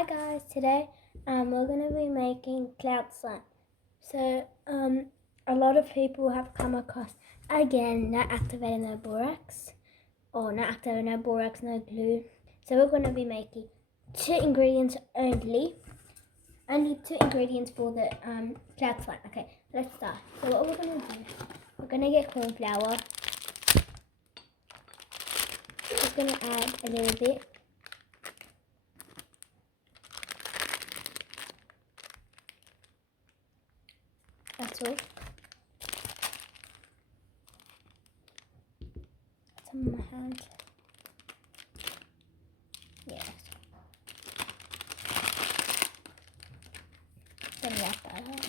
Hi guys, today we're going to be making cloud slime. So a lot of people have come across, again, not activating no borax, or not activating no borax, no glue. So we're going to be making 2 ingredients only. Only 2 ingredients for the cloud slime. Okay, let's start. So what we're going to do, we're going to get corn flour. Just going to add a little bit. That's all. Some on my hand. Yeah. Then wrap that up.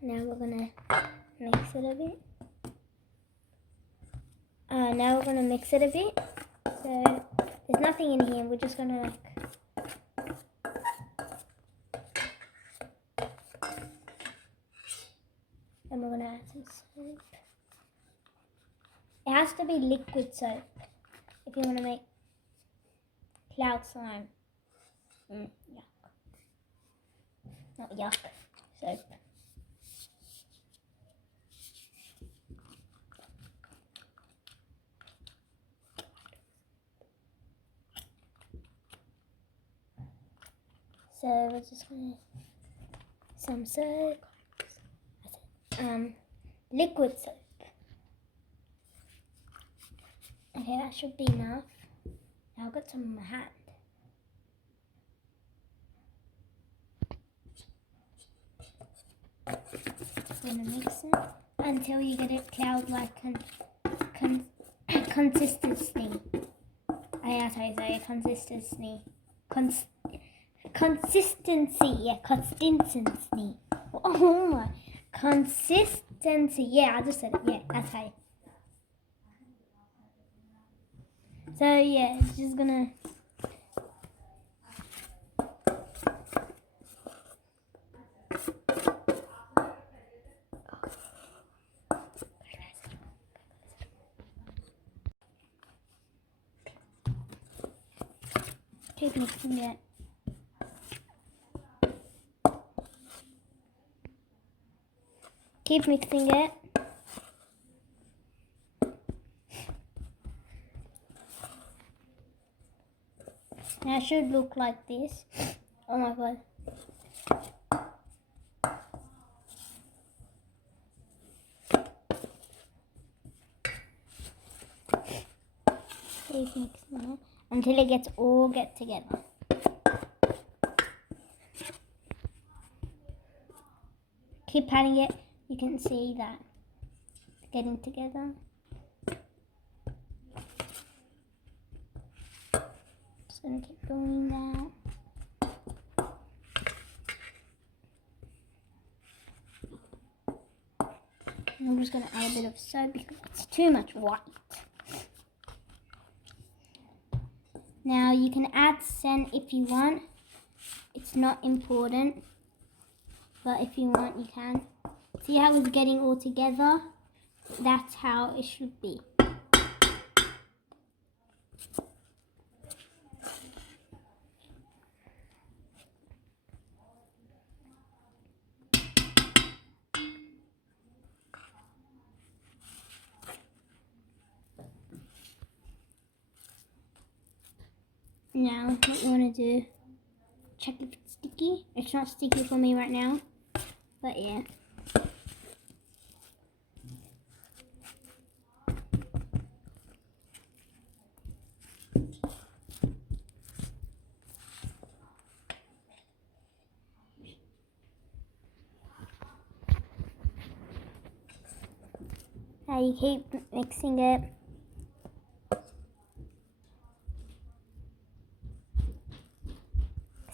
Now we're gonna mix it a bit. Now we're gonna mix it a bit. So there's nothing in here. We're just gonna and we're gonna add some soap. It has to be liquid soap if you want to make cloud slime. Yuck. Not yuck. Soap. So we're just gonna some soap. Liquid soap. Okay, that should be enough. Now I've got some in my hand. I'm gonna mix it until you get it cloud-like consistency. Consistency. Consistency. Yeah, consistency. Oh my, consistency. Yeah, I just said it. Yeah, that's how. So yeah, it's just gonna. Keep mixing it. Keep mixing it. Now it should look like this. Oh my god. Keep mixing it until it gets all together. Keep patting it. You can see that it's getting together. Just gonna keep doing that. And I'm just gonna add a bit of soap because it's too much white. Now you can add sand if you want. It's not important, but if you want, you can. See how it's getting all together? That's how it should be. Now, what you want to do, check if it's sticky. It's not sticky for me right now, but yeah. Now you keep mixing it.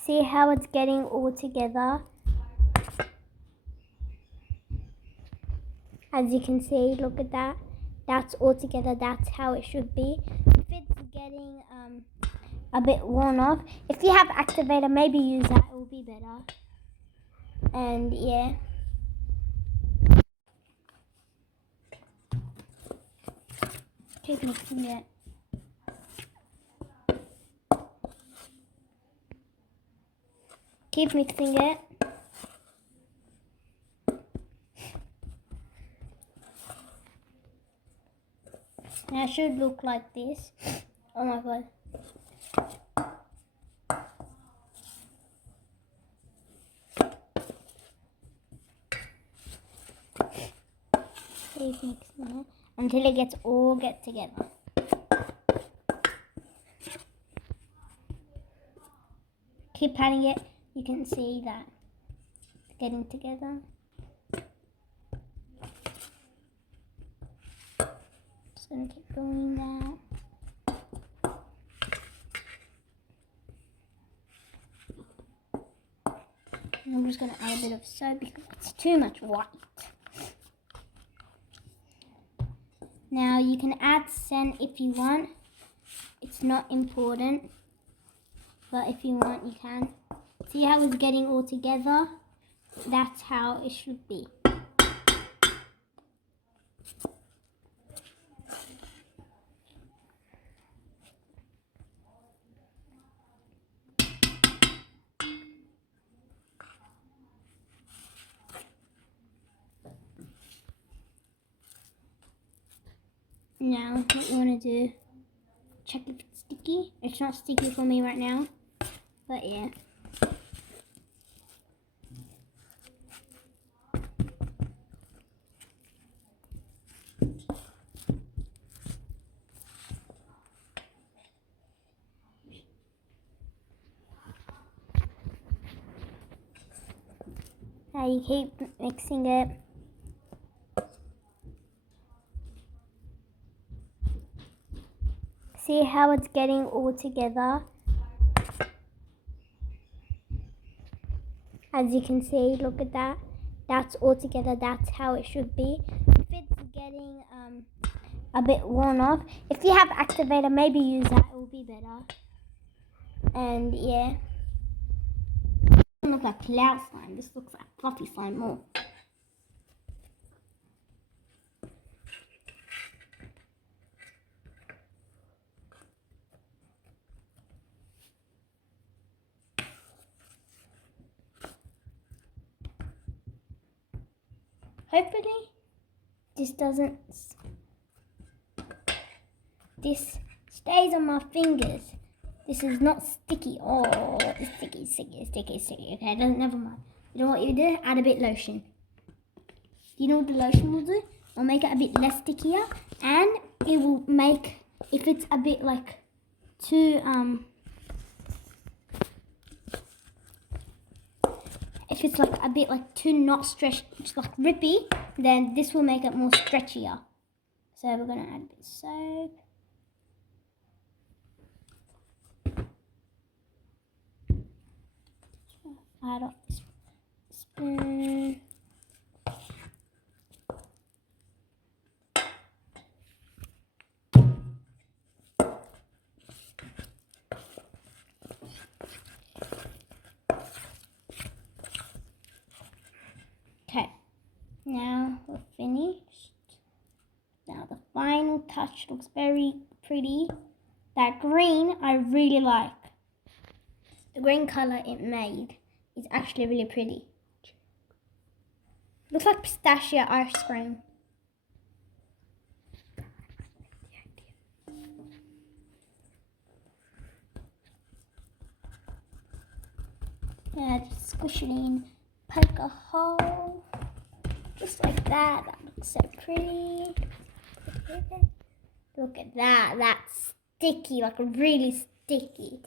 See how it's getting all together? As you can see, look at that. That's all together. That's how it should be. If it's getting a bit worn off, if you have activator, maybe use that. It will be better. And yeah. Keep mixing it. Keep mixing it. Now it should look like this. Oh my god. Keep mixing it until it gets all together. Keep patting it. You can see that it's getting together. Just gonna keep doing that. And I'm just gonna add a bit of soap because it's too much white. Now you can add scent if you want. It's not important, but if you want you can. See how it's getting all together? That's how it should be. Now what you want to do, check if it's sticky. It's not sticky for me right now, but yeah. Now you keep mixing it. See how it's getting all together? As you can see, look at that. That's all together. That's how it should be. If it's getting a bit worn off, if you have activator, maybe use that. It will be better. And yeah. It doesn't look like cloud slime. This looks like fluffy slime more. Hopefully this stays on my fingers. This is not sticky. Oh, it's sticky. Okay, never mind. You know what you do? Add a bit lotion. You know what the lotion will do? It'll make it a bit less stickier, and it will make, if it's a bit like too if it's like a bit like too not stretched, it's like rippy, then this will make it more stretchier. So we're gonna add a bit of soap. Add off this spoon. Okay, now we're finished. Now the final touch looks very pretty. That green I really like. The green color it made is actually really pretty. Looks like pistachio ice cream. Yeah, just squish it in, poke a hole, just like that. That looks so pretty. Look at that, that's sticky, like really sticky.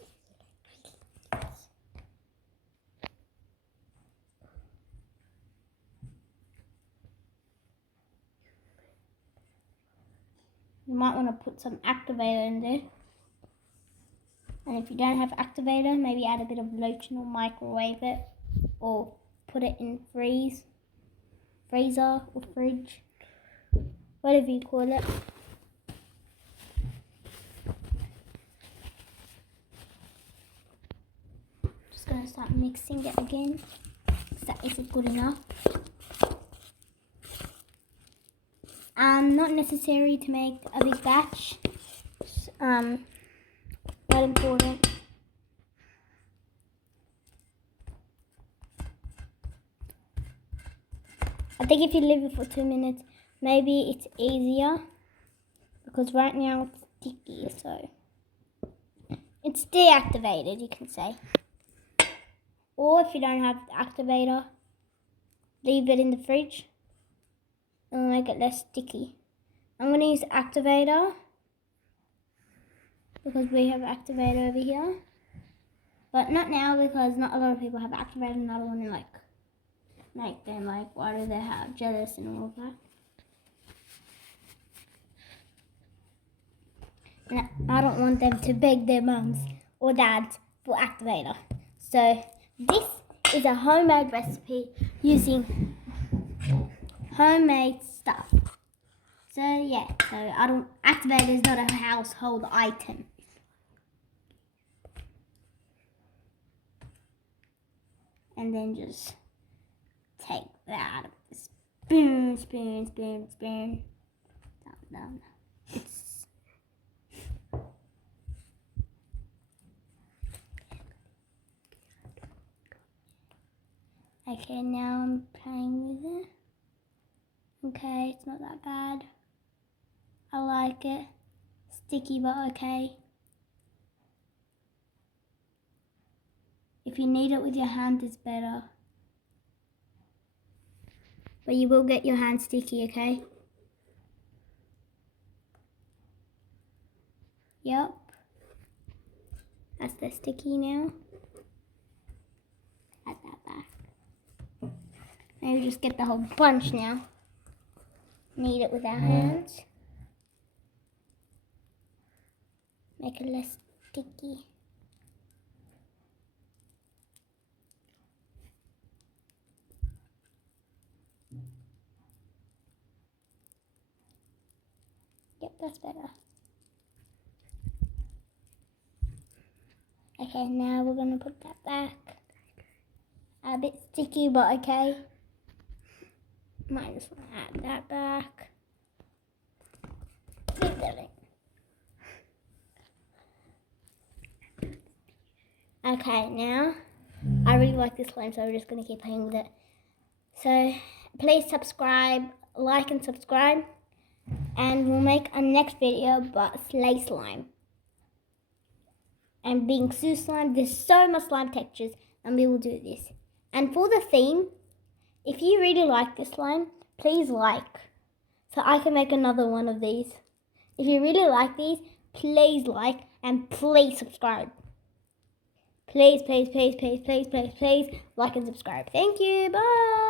You might want to put some activator in there. And if you don't have activator, maybe add a bit of lotion or microwave it. Or put it in freezer or fridge. Whatever you call it. Just going to start mixing it again. Is it good enough? Not necessary to make a big batch. Not important. I think if you leave it for 2 minutes, maybe it's easier. Because right now it's sticky, so it's deactivated, you can say. Or if you don't have the activator, leave it in the fridge. It'll make it less sticky. I'm going to use activator because we have activator over here. But not now because not a lot of people have activator and I don't want to make them why do they have jealous and all of that. And I don't want them to beg their mums or dads for activator. So this is a homemade recipe using homemade stuff. So yeah, activator is not a household item. And then just take that out of the spoon. Down. Okay, now I'm playing with it. Okay, it's not that bad. I like it. Sticky, but okay. If you knead it with your hand, it's better. But you will get your hand sticky, okay? Yep. That's the sticky now. Add that back. Maybe just get the whole bunch now. Knead it with our hands. Make it less sticky. Yep, that's better. Okay, now we're going to put that back. A bit sticky, but okay. Might just want to add that back. Keep that in. Okay, now I really like this slime, so we're just going to keep playing with it. So please subscribe, like and subscribe. And we'll make a next video about Slay Slime. And Bingsu slime, there's so much slime textures, and we will do this. And for the theme, if you really like this slime, please like, so I can make another one of these. If you really like these, please like and please subscribe. Please like and subscribe. Thank you. Bye.